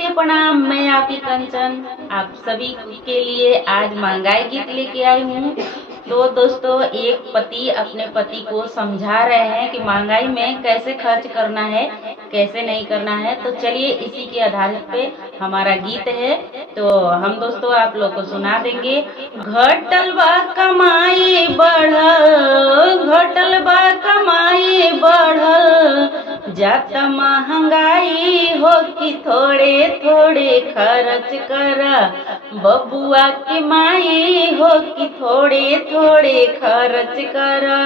नमस्ते प्रणाम, मैं आपकी कंचन आप सभी के लिए आज महंगाई गीत लेके आई हूँ। तो दोस्तों, एक पति अपने पति को समझा रहे हैं कि महंगाई में कैसे खर्च करना है, कैसे नहीं करना है। तो चलिए इसी के आधार पे हमारा गीत है, तो हम दोस्तों आप लोग को सुना देंगे। घटल बा कमाई बढ़ल, घटल बा कमाई बढ़ल, जाता महंगाई हो कि थोड़े थोड़े खर्च करा, बबुआ के माई हो कि थोड़े थोड़े खर्च करा,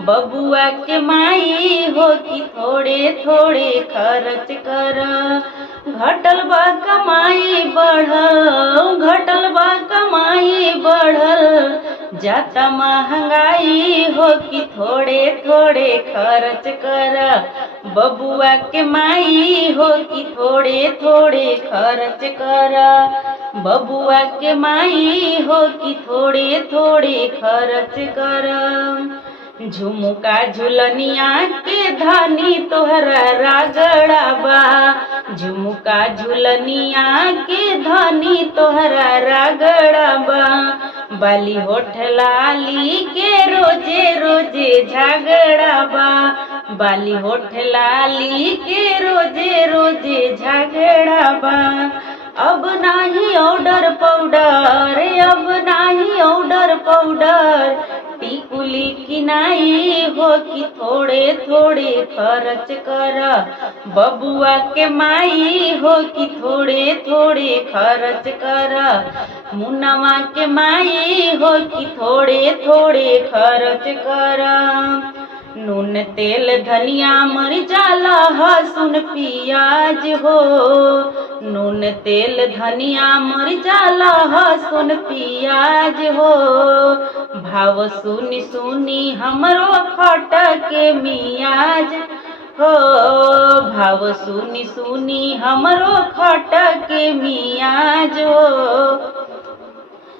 बबुआ के माई हो कि थोड़े थोड़े खर्च करा। घटल बा कमाई बढ़ल, घटल बा कमाई बढ़ल, जाता महंगाई हो कि थोड़े थोड़े खर्च करा, बबुआ के माई हो कि थोड़े थोड़े खर्च करा, बबुआ के माई हो कि थोड़े थोड़े खर्च करा। झुमुका झुलनिया के धनी तोहरा रागड़ा बा, झुमुका झुलनिया के धनी तोहरा रागड़ा बा, बाली होठ लाली के रोजे रोजे झगड़ा बा, बाली होठ लाली के रोजे रोजे झगड़ा बा। अब नाही ऑर्डर पाउडर, अब नाही ऑर्डर पाउडर, टिकुली किनाई हो कि थोड़े थोड़े खर्च करा, बबुआ के माई हो कि थोड़े थोड़े खर्च करा, मुन्नवा के माई हो कि थोड़े थोड़े खर्च करा। नून तेल धनिया मरिचा लहसुन पियाज हो, नून तेल धनिया मरिचा लहसुन पियाज हो, भाव सुनी सुनी हमरो खटके मियाज हो, भाव सुनी सुनी हमरो खटके मियाज हो।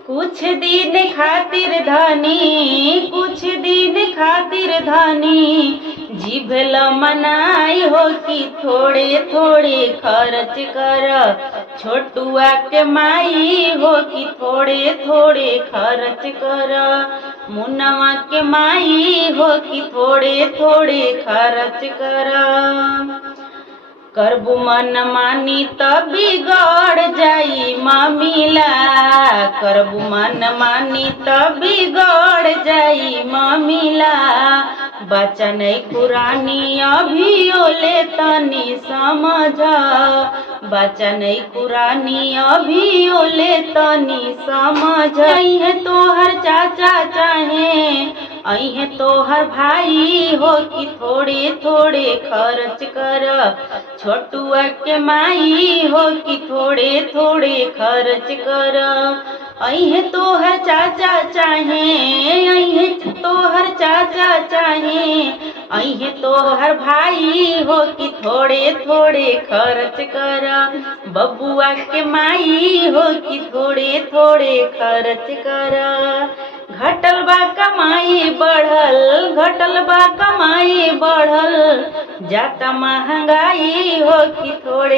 कुछ दिन खातिर धनी, कुछ दिन खातिर धनी, जिभल मनाई हो कि थोड़े थोड़े खर्च कर, छोटुआ के माई हो कि थोड़े थोड़े खर्च कर, मुन्नवा के माई हो कि थोड़े थोड़े खर्च कर। करबू मन मानी तब बिगड़ जाई मामिला, करबू मन मानी तब बिगड़ जाई मामिला, बच्चा नहीं पुरानी अभी ओले तनी समझ, बच्चा नहीं पुरानी अभी ओले तनी समझ। है तोहर चाचा चाहे अहे तोहर भाई हो कि थोड़े थोड़े खर्च कर, छोटुआ के माई हो कि थोड़े थोड़े खर्च कर। अहे तोहर चाचा चाहे, अहे तोहर चाचा चाहे, अहे तोहर भाई हो कि थोड़े थोड़े खर्च कर, बबुआ के माई हो कि थोड़े थोड़े खर्च कर। घटल बा कमाई बढ़ल, घटल बा कमाई बढ़ल, जाता महंगाई हो कि थोड़े